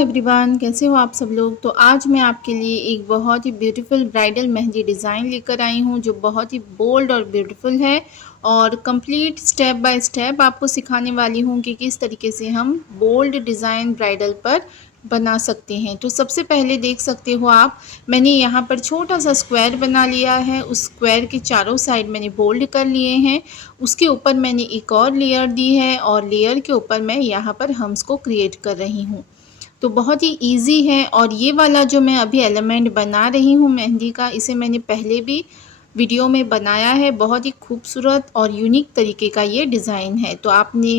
Hi everyone, कैसे हो आप सब लोग। तो आज मैं आपके लिए एक बहुत ही ब्यूटीफुल ब्राइडल मेहंदी डिज़ाइन लेकर आई हूँ जो बहुत ही बोल्ड और ब्यूटीफुल है और कंप्लीट स्टेप बाय स्टेप आपको सिखाने वाली हूँ कि किस तरीके से हम बोल्ड डिज़ाइन ब्राइडल पर बना सकते हैं। तो सबसे पहले देख सकते हो आप, मैंने यहाँ पर छोटा सा स्क्वायर बना लिया है। उस स्क्वायर के चारों साइड मैंने बोल्ड कर लिए हैं। उसके ऊपर मैंने एक और लेयर दी है और लेयर के ऊपर मैं यहाँ पर हम्स को क्रिएट कर रही हूँ। तो बहुत ही इजी है। और ये वाला जो मैं अभी एलिमेंट बना रही हूँ मेहंदी का, इसे मैंने पहले भी वीडियो में बनाया है। बहुत ही खूबसूरत और यूनिक तरीके का ये डिज़ाइन है। तो आपने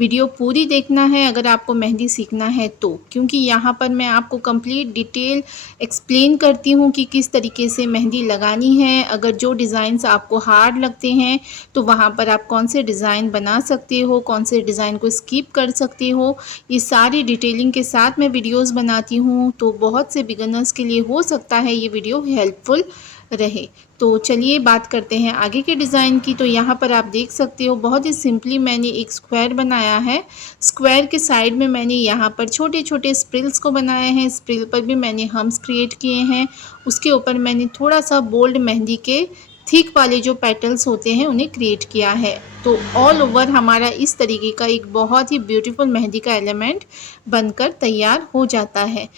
वीडियो पूरी देखना है अगर आपको मेहंदी सीखना है तो, क्योंकि यहाँ पर मैं आपको कंप्लीट डिटेल एक्सप्लेन करती हूँ कि किस तरीके से मेहंदी लगानी है। अगर जो डिज़ाइंस आपको हार्ड लगते हैं तो वहाँ पर आप कौन से डिज़ाइन बना सकते हो, कौन से डिज़ाइन को स्किप कर सकते हो, ये सारी डिटेलिंग के साथ मैं वीडियोस बनाती हूँ। तो बहुत से बिगनर्स के लिए हो सकता है ये वीडियो हेल्पफुल रहे। तो चलिए बात करते हैं आगे के डिज़ाइन की। तो यहाँ पर आप देख सकते हो बहुत ही सिंपली मैंने एक स्क्वायर बनाया है। स्क्वायर के साइड में मैंने यहाँ पर छोटे छोटे स्प्रिल्स को बनाए हैं। स्प्रिल पर भी मैंने हम्स क्रिएट किए हैं। उसके ऊपर मैंने थोड़ा सा बोल्ड मेहंदी के थिक वाले जो पेटल्स होते हैं उन्हें क्रिएट किया है। तो ऑल ओवर हमारा इस तरीके का एक बहुत ही ब्यूटीफुल मेहंदी का एलिमेंट बनकर तैयार हो जाता है।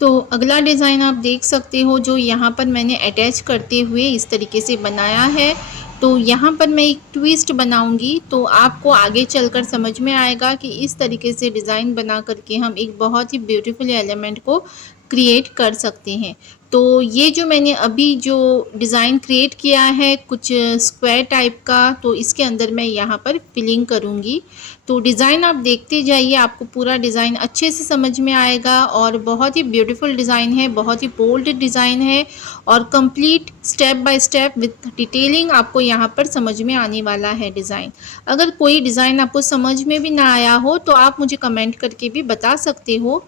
तो अगला डिज़ाइन आप देख सकते हो जो यहाँ पर मैंने अटैच करते हुए इस तरीके से बनाया है। तो यहाँ पर मैं एक ट्विस्ट बनाऊंगी तो आपको आगे चलकर समझ में आएगा कि इस तरीके से डिज़ाइन बना करके हम एक बहुत ही ब्यूटीफुल एलिमेंट को क्रिएट कर सकते हैं। तो ये जो मैंने अभी जो डिज़ाइन क्रिएट किया है कुछ स्क्वायर टाइप का, तो इसके अंदर मैं यहाँ पर फिलिंग करूँगी। तो डिज़ाइन आप देखते जाइए, आपको पूरा डिज़ाइन अच्छे से समझ में आएगा। और बहुत ही ब्यूटीफुल डिज़ाइन है, बहुत ही बोल्ड डिज़ाइन है और complete step by step with detailing आपको यहाँ पर समझ में आने वाला है डिज़ाइन। अगर कोई डिज़ाइन आपको समझ में भी ना आया हो तो आप मुझे कमेंट करके भी बता सकते हो।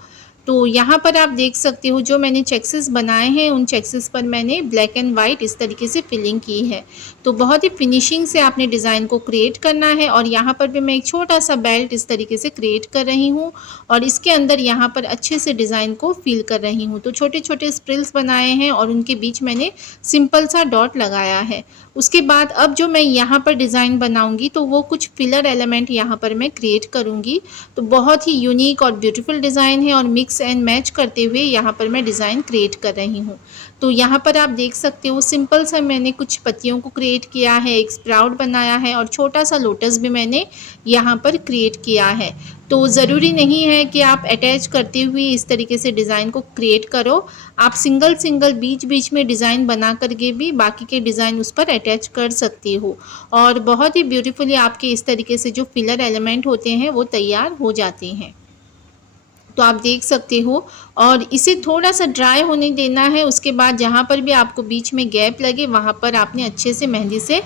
तो यहाँ पर आप देख सकते हो जो मैंने चेक्सेस बनाए हैं उन चेक्सेस पर मैंने ब्लैक एंड वाइट इस तरीके से फिलिंग की है। तो बहुत ही फिनिशिंग से आपने डिज़ाइन को क्रिएट करना है। और यहाँ पर भी मैं एक छोटा सा बेल्ट इस तरीके से क्रिएट कर रही हूँ और इसके अंदर यहाँ पर अच्छे से डिज़ाइन को फिल कर रही हूँ। तो छोटे छोटे स्प्रिल्स बनाए हैं और उनके बीच मैंने सिंपल सा डॉट लगाया है। उसके बाद अब जो मैं यहाँ पर डिज़ाइन बनाऊंगी तो वो कुछ फिलर एलिमेंट यहाँ पर मैं क्रिएट करूँगी। तो बहुत ही यूनिक और ब्यूटीफुल डिज़ाइन है और मिक्स एंड मैच करते हुए यहाँ पर मैं डिज़ाइन क्रिएट कर रही हूँ। तो यहाँ पर आप देख सकते हो सिंपल सा मैंने कुछ पत्तियों को क्रिएट किया है, एक स्प्राउट बनाया है और छोटा सा लोटस भी मैंने यहाँ पर क्रिएट किया है। तो ज़रूरी नहीं है कि आप अटैच करते हुए इस तरीके से डिज़ाइन को क्रिएट करो। आप सिंगल सिंगल बीच बीच में डिज़ाइन बना करके भी बाकी के डिज़ाइन उस पर अटैच कर सकते हो और बहुत ही ब्यूटीफुली आपके इस तरीके से जो फिलर एलिमेंट होते हैं वो तैयार हो जाते हैं। तो आप देख सकते हो और इसे थोड़ा सा ड्राई होने देना है। उसके बाद जहाँ पर भी आपको बीच में गैप लगे वहाँ पर आपने अच्छे से मेहंदी से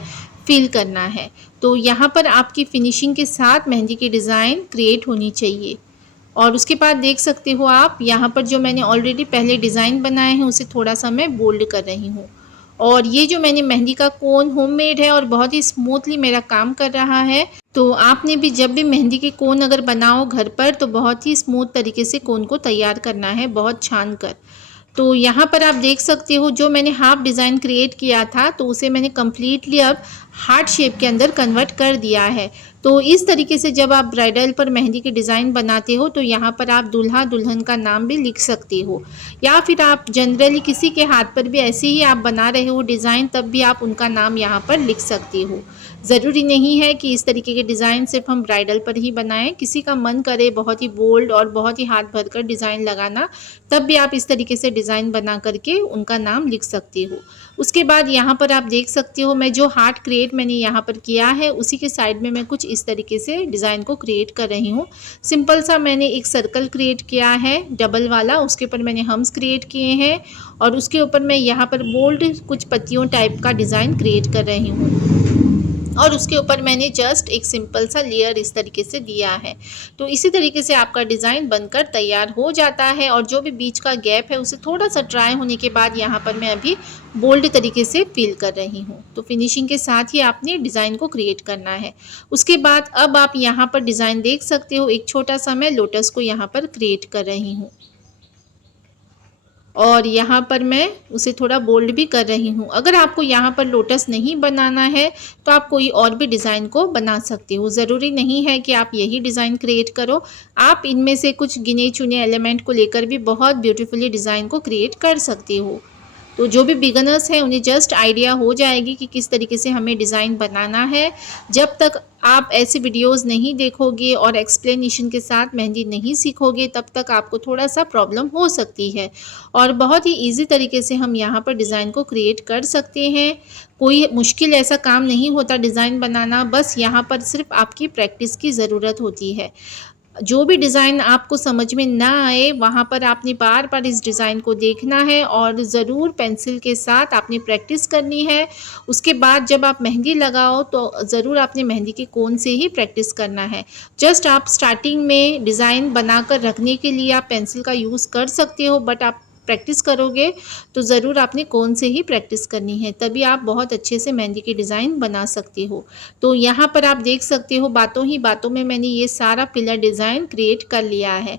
फिल करना है। तो यहाँ पर आपकी फिनिशिंग के साथ मेहंदी की डिज़ाइन क्रिएट होनी चाहिए। और उसके बाद देख सकते हो आप यहाँ पर जो मैंने ऑलरेडी पहले डिज़ाइन बनाए हैं उसे थोड़ा सा मैं बोल्ड कर रही हूँ। और ये जो मैंने मेहंदी का कोन होममेड है और बहुत ही स्मूथली मेरा काम कर रहा है। तो आपने भी जब भी मेहंदी के कोन अगर बनाओ घर पर तो बहुत ही स्मूथ तरीके से कोन को तैयार करना है, बहुत छान कर। तो यहाँ पर आप देख सकते हो जो मैंने हाफ डिज़ाइन क्रिएट किया था तो उसे मैंने कम्प्लीटली अब हार्ट शेप के अंदर कन्वर्ट कर दिया है। तो इस तरीके से जब आप ब्राइडल पर मेहंदी के डिज़ाइन बनाते हो तो यहाँ पर आप दूल्हा दुल्हन का नाम भी लिख सकते हो, या फिर आप जनरली किसी के हाथ पर भी ऐसे ही आप बना रहे हो डिज़ाइन तब भी आप उनका नाम यहाँ पर लिख सकते हो। ज़रूरी नहीं है कि इस तरीके के डिज़ाइन सिर्फ हम ब्राइडल पर ही बनाएं। किसी का मन करे बहुत ही बोल्ड और बहुत ही हाथ भर कर डिज़ाइन लगाना, तब भी आप इस तरीके से डिज़ाइन बना करके उनका नाम लिख सकते हो। उसके बाद यहाँ पर आप देख सकते हो मैं जो हार्ट क्रिएट मैंने यहाँ पर किया है उसी के साइड में मैं कुछ इस तरीके से डिज़ाइन को क्रिएट कर रही हूँ। सिंपल सा मैंने एक सर्कल क्रिएट किया है डबल वाला, उसके ऊपर मैंने हम्स क्रिएट किए हैं और उसके ऊपर मैं यहाँ पर बोल्ड कुछ पत्तियों टाइप का डिज़ाइन क्रिएट कर रही हूँ। और उसके ऊपर मैंने जस्ट एक सिंपल सा लेयर इस तरीके से दिया है। तो इसी तरीके से आपका डिज़ाइन बनकर तैयार हो जाता है और जो भी बीच का गैप है उसे थोड़ा सा ड्राई होने के बाद यहाँ पर मैं अभी बोल्ड तरीके से फिल कर रही हूँ। तो फिनिशिंग के साथ ही आपने डिज़ाइन को क्रिएट करना है। उसके बाद अब आप यहाँ पर डिज़ाइन देख सकते हो, एक छोटा सा मैं लोटस को यहाँ पर क्रिएट कर रही हूँ और यहाँ पर मैं उसे थोड़ा बोल्ड भी कर रही हूँ। अगर आपको यहाँ पर लोटस नहीं बनाना है तो आप कोई और भी डिज़ाइन को बना सकते हो। ज़रूरी नहीं है कि आप यही डिज़ाइन क्रिएट करो। आप इनमें से कुछ गिने चुने एलिमेंट को लेकर भी बहुत ब्यूटीफुली डिज़ाइन को क्रिएट कर सकते हो। तो जो भी बिगनर्स हैं उन्हें जस्ट आइडिया हो जाएगी कि किस तरीके से हमें डिज़ाइन बनाना है। जब तक आप ऐसी वीडियोस नहीं देखोगे और एक्सप्लेनेशन के साथ मेहंदी नहीं सीखोगे तब तक आपको थोड़ा सा प्रॉब्लम हो सकती है। और बहुत ही इजी तरीके से हम यहाँ पर डिज़ाइन को क्रिएट कर सकते हैं। कोई मुश्किल ऐसा काम नहीं होता डिज़ाइन बनाना, बस यहाँ पर सिर्फ आपकी प्रैक्टिस की ज़रूरत होती है। जो भी डिज़ाइन आपको समझ में ना आए वहाँ पर आपने बार बार इस डिज़ाइन को देखना है और ज़रूर पेंसिल के साथ आपने प्रैक्टिस करनी है। उसके बाद जब आप मेहंदी लगाओ तो ज़रूर आपने मेहंदी के कोन से ही प्रैक्टिस करना है। जस्ट आप स्टार्टिंग में डिज़ाइन बनाकर रखने के लिए आप पेंसिल का यूज़ कर सकते हो, बट आप प्रैक्टिस करोगे तो ज़रूर आपने कोन से ही प्रैक्टिस करनी है, तभी आप बहुत अच्छे से मेहंदी की डिज़ाइन बना सकते हो। तो यहाँ पर आप देख सकते हो बातों ही बातों में मैंने ये सारा पिलर डिज़ाइन क्रिएट कर लिया है।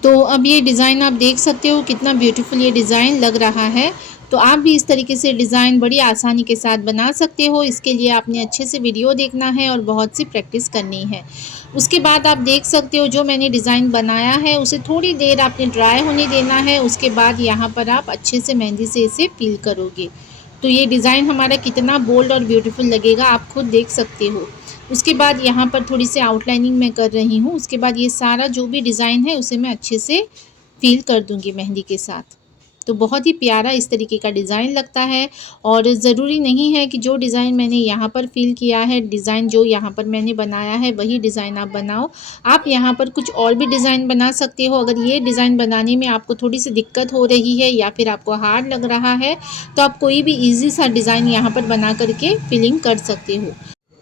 तो अब ये डिज़ाइन आप देख सकते हो कितना ब्यूटीफुल ये डिज़ाइन लग रहा है। तो आप भी इस तरीके से डिज़ाइन बड़ी आसानी के साथ बना सकते हो। इसके लिए आपने अच्छे से वीडियो देखना है और बहुत सी प्रैक्टिस करनी है। उसके बाद आप देख सकते हो जो मैंने डिज़ाइन बनाया है उसे थोड़ी देर आपने ड्राई होने देना है। उसके बाद यहाँ पर आप अच्छे से मेहंदी से इसे फिल करोगे। तो ये डिज़ाइन हमारा कितना बोल्ड और ब्यूटीफुल लगेगा आप खुद देख सकते हो। उसके बाद यहाँ पर थोड़ी सी आउटलाइनिंग मैं कर रही हूँ। उसके बाद ये सारा जो भी डिज़ाइन है उसे मैं अच्छे से फिल कर दूँगी मेहंदी के साथ। तो बहुत ही प्यारा इस तरीके का डिज़ाइन लगता है और ज़रूरी नहीं है कि जो डिज़ाइन मैंने यहाँ पर फिल किया है, डिज़ाइन जो यहाँ पर मैंने बनाया है वही डिज़ाइन आप बनाओ। आप यहाँ पर कुछ और भी डिज़ाइन बना सकते हो। अगर ये डिज़ाइन बनाने में आपको थोड़ी सी दिक्कत हो रही है या फिर आपको हार्ड लग रहा है तो आप कोई भी ईज़ी सा डिज़ाइन यहाँ पर बना करके फिलिंग कर सकते हो।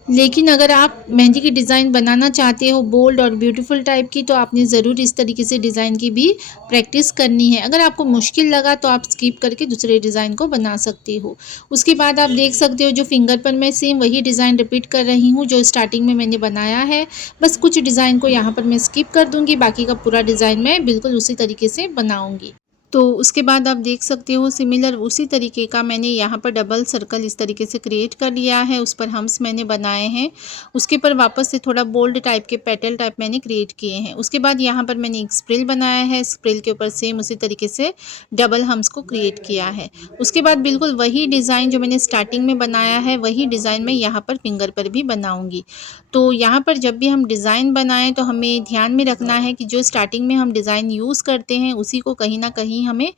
लेकिन अगर आप मेहंदी की डिज़ाइन बनाना चाहते हो बोल्ड और ब्यूटीफुल टाइप की तो आपने ज़रूर इस तरीके से डिज़ाइन की भी प्रैक्टिस करनी है। अगर आपको मुश्किल लगा तो आप स्किप करके दूसरे डिज़ाइन को बना सकते हो। उसके बाद आप देख सकते हो जो फिंगर पर मैं सेम वही डिज़ाइन रिपीट कर रही हूँ जो स्टार्टिंग में मैंने बनाया है। बस कुछ डिज़ाइन को यहाँ पर मैं स्किप कर दूँगी, बाकी का पूरा डिज़ाइन मैं बिल्कुल उसी तरीके से बनाऊँगी। तो उसके बाद आप देख सकते हो सिमिलर उसी तरीके का मैंने यहाँ पर डबल सर्कल इस तरीके से क्रिएट कर लिया है। उस पर हम्स मैंने बनाए हैं। उसके ऊपर वापस से थोड़ा बोल्ड टाइप के पेटल टाइप मैंने क्रिएट किए हैं। उसके बाद यहाँ पर मैंने एक स्प्रिल बनाया है। स्प्रिल के ऊपर सेम उसी तरीके से डबल हम्स को क्रिएट किया है। उसके बाद बिल्कुल वही डिज़ाइन जो मैंने स्टार्टिंग में बनाया है वही डिज़ाइन मैं यहाँ पर फिंगर पर भी बनाऊँगी। तो यहाँ पर जब भी हम डिज़ाइन बनाएं तो हमें ध्यान में रखना है कि जो स्टार्टिंग में हम डिज़ाइन यूज़ करते हैं उसी को कहीं ना कहीं हमें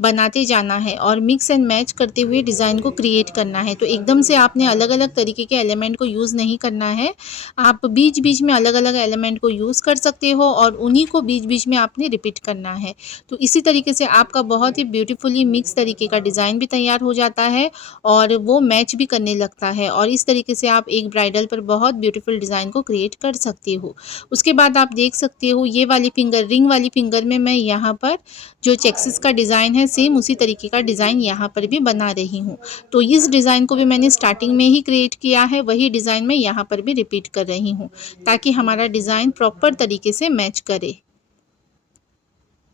बनाते जाना है और मिक्स एंड मैच करते हुए डिज़ाइन को क्रिएट करना है। तो एकदम से आपने अलग अलग तरीके के एलिमेंट को यूज़ नहीं करना है। आप बीच बीच में अलग अलग एलिमेंट को यूज़ कर सकते हो और उन्हीं को बीच बीच में आपने रिपीट करना है। तो इसी तरीके से आपका बहुत ही ब्यूटीफुली मिक्स तरीके का डिज़ाइन भी तैयार हो जाता है और वो मैच भी करने लगता है और इस तरीके से आप एक ब्राइडल पर बहुत ब्यूटीफुल डिज़ाइन को क्रिएट कर सकते हो। उसके बाद आप देख सकते हो ये वाली फिंगर रिंग वाली फिंगर में मैं यहाँ पर जो चेक्सेस का डिज़ाइन है सेम उसी तरीके का डिज़ाइन यहाँ पर भी बना रही हूँ। तो इस डिज़ाइन को भी मैंने स्टार्टिंग में ही क्रिएट किया है, वही डिज़ाइन मैं यहाँ पर भी रिपीट कर रही हूँ ताकि हमारा डिज़ाइन प्रॉपर तरीके से मैच करे।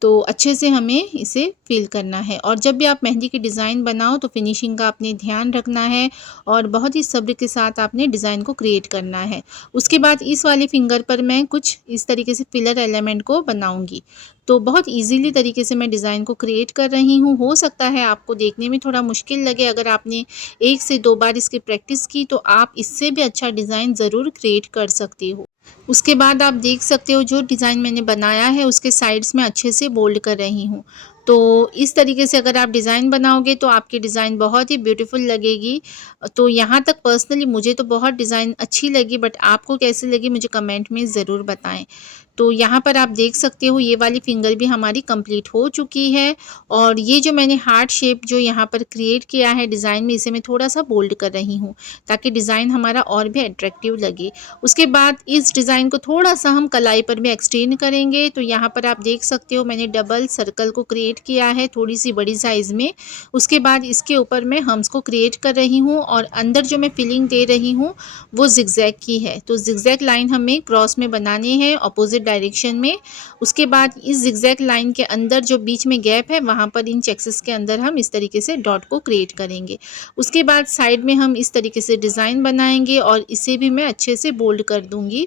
तो अच्छे से हमें इसे फिल करना है और जब भी आप मेहंदी की डिज़ाइन बनाओ तो फिनिशिंग का आपने ध्यान रखना है और बहुत ही सब्र के साथ आपने डिज़ाइन को क्रिएट करना है। उसके बाद इस वाली फिंगर पर मैं कुछ इस तरीके से पिलर एलिमेंट को बनाऊंगी। तो बहुत इजीली तरीके से मैं डिज़ाइन को क्रिएट कर रही हूँ। हो सकता है आपको देखने में थोड़ा मुश्किल लगे, अगर आपने 1 से 2 बार इसकी प्रैक्टिस की तो आप इससे भी अच्छा डिज़ाइन ज़रूर क्रिएट कर सकते हो। उसके बाद आप देख सकते हो जो डिज़ाइन मैंने बनाया है उसके साइड्स में अच्छे से बोल्ड कर रही हूँ। तो इस तरीके से अगर आप डिज़ाइन बनाओगे तो आपकी डिज़ाइन बहुत ही ब्यूटीफुल लगेगी। तो यहाँ तक पर्सनली मुझे तो बहुत डिज़ाइन अच्छी लगी, बट आपको कैसी लगी मुझे कमेंट में ज़रूर बताएं। तो यहाँ पर आप देख सकते हो ये वाली फिंगर भी हमारी कंप्लीट हो चुकी है। और ये जो मैंने हार्ट शेप जो यहाँ पर क्रिएट किया है डिज़ाइन में, इसे मैं थोड़ा सा बोल्ड कर रही हूँ ताकि डिज़ाइन हमारा और भी अट्रैक्टिव लगे। उसके बाद इस डिज़ाइन को थोड़ा सा हम कलाई पर भी एक्सटेंड करेंगे। तो यहाँ पर आप देख सकते हो मैंने डबल सर्कल को क्रिएट किया है थोड़ी सी बड़ी साइज़ में। उसके बाद इसके ऊपर मैं हम्स को क्रिएट कर रही हूँ और अंदर जो मैं फिलिंग दे रही हूँ वो जिगजैग की है। तो जिगजैग लाइन हमें क्रॉस में बनाने हैं अपोजिट डायरेक्शन में। उसके बाद इस जिगजैग लाइन के अंदर जो बीच में गैप है वहाँ पर इन चेक्सेस के अंदर हम इस तरीके से डॉट को क्रिएट करेंगे। उसके बाद साइड में हम इस तरीके से डिज़ाइन बनाएंगे और इसे भी मैं अच्छे से बोल्ड कर दूंगी।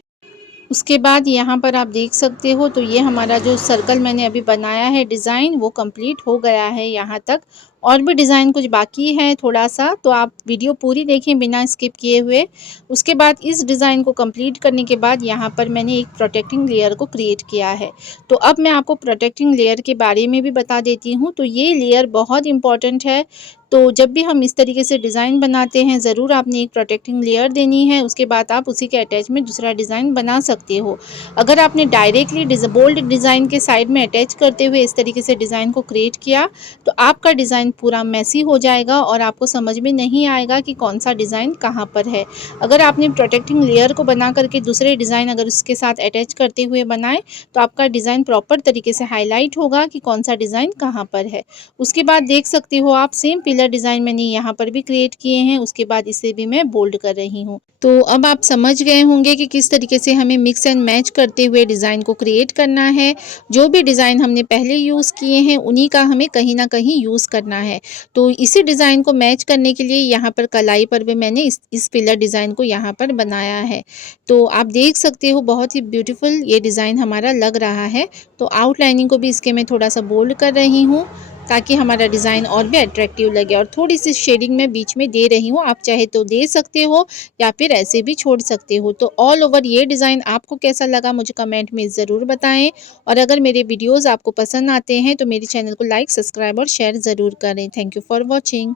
उसके बाद यहाँ पर आप देख सकते हो तो ये हमारा जो सर्कल मैंने अभी बनाया है डिज़ाइन वो कंप्लीट हो गया है यहाँ तक। और भी डिज़ाइन कुछ बाकी है थोड़ा सा, तो आप वीडियो पूरी देखें बिना स्किप किए हुए। उसके बाद इस डिज़ाइन को कंप्लीट करने के बाद यहाँ पर मैंने एक प्रोटेक्टिंग लेयर को क्रिएट किया है। तो अब मैं आपको प्रोटेक्टिंग लेयर के बारे में भी बता देती हूँ। तो ये लेयर बहुत इंपॉर्टेंट है। तो जब भी हम इस तरीके से डिज़ाइन बनाते हैं ज़रूर आपने एक प्रोटेक्टिंग लेयर देनी है। उसके बाद आप उसी के अटैच में दूसरा डिज़ाइन बना सकते हो। अगर आपने डायरेक्टली बोल्ड डिज़ाइन के साइड में अटैच करते हुए इस तरीके से डिज़ाइन को क्रिएट किया तो आपका डिज़ाइन पूरा मेसी हो जाएगा और आपको समझ में नहीं आएगा कि कौन सा डिज़ाइन कहाँ पर है। अगर आपने प्रोटेक्टिंग लेयर को बना करके दूसरे डिज़ाइन अगर उसके साथ अटैच करते हुए बनाए तो आपका डिज़ाइन प्रॉपर तरीके से हाईलाइट होगा कि कौन सा डिज़ाइन कहाँ पर है। उसके बाद देख सकते हो आप सेम पिलर डिज़ाइन मैंने यहाँ पर भी क्रिएट किए हैं। उसके बाद इसे भी मैं बोल्ड कर रही हूँ। तो अब आप समझ गए होंगे कि किस तरीके से हमें मिक्स एंड मैच करते हुए डिज़ाइन को क्रिएट करना है। जो भी डिज़ाइन हमने पहले यूज़ किए हैं उन्हीं का हमें कहीं ना कहीं यूज़ करना है। तो इसी डिज़ाइन को मैच करने के लिए यहाँ पर कलाई पर भी मैंने इस पिलर डिज़ाइन को यहाँ पर बनाया है। तो आप देख सकते हो बहुत ही ब्यूटीफुल ये डिज़ाइन हमारा लग रहा है। तो आउटलाइनिंग को भी इसके मैं थोड़ा सा बोल्ड कर रही हूँ ताकि हमारा डिज़ाइन और भी अट्रैक्टिव लगे। और थोड़ी सी शेडिंग मैं बीच में दे रही हूँ, आप चाहे तो दे सकते हो या फिर ऐसे भी छोड़ सकते हो। तो ऑल ओवर ये डिज़ाइन आपको कैसा लगा मुझे कमेंट में ज़रूर बताएं। और अगर मेरे वीडियोज़ आपको पसंद आते हैं तो मेरे चैनल को लाइक, सब्सक्राइब और शेयर ज़रूर करें। Thank you for watching.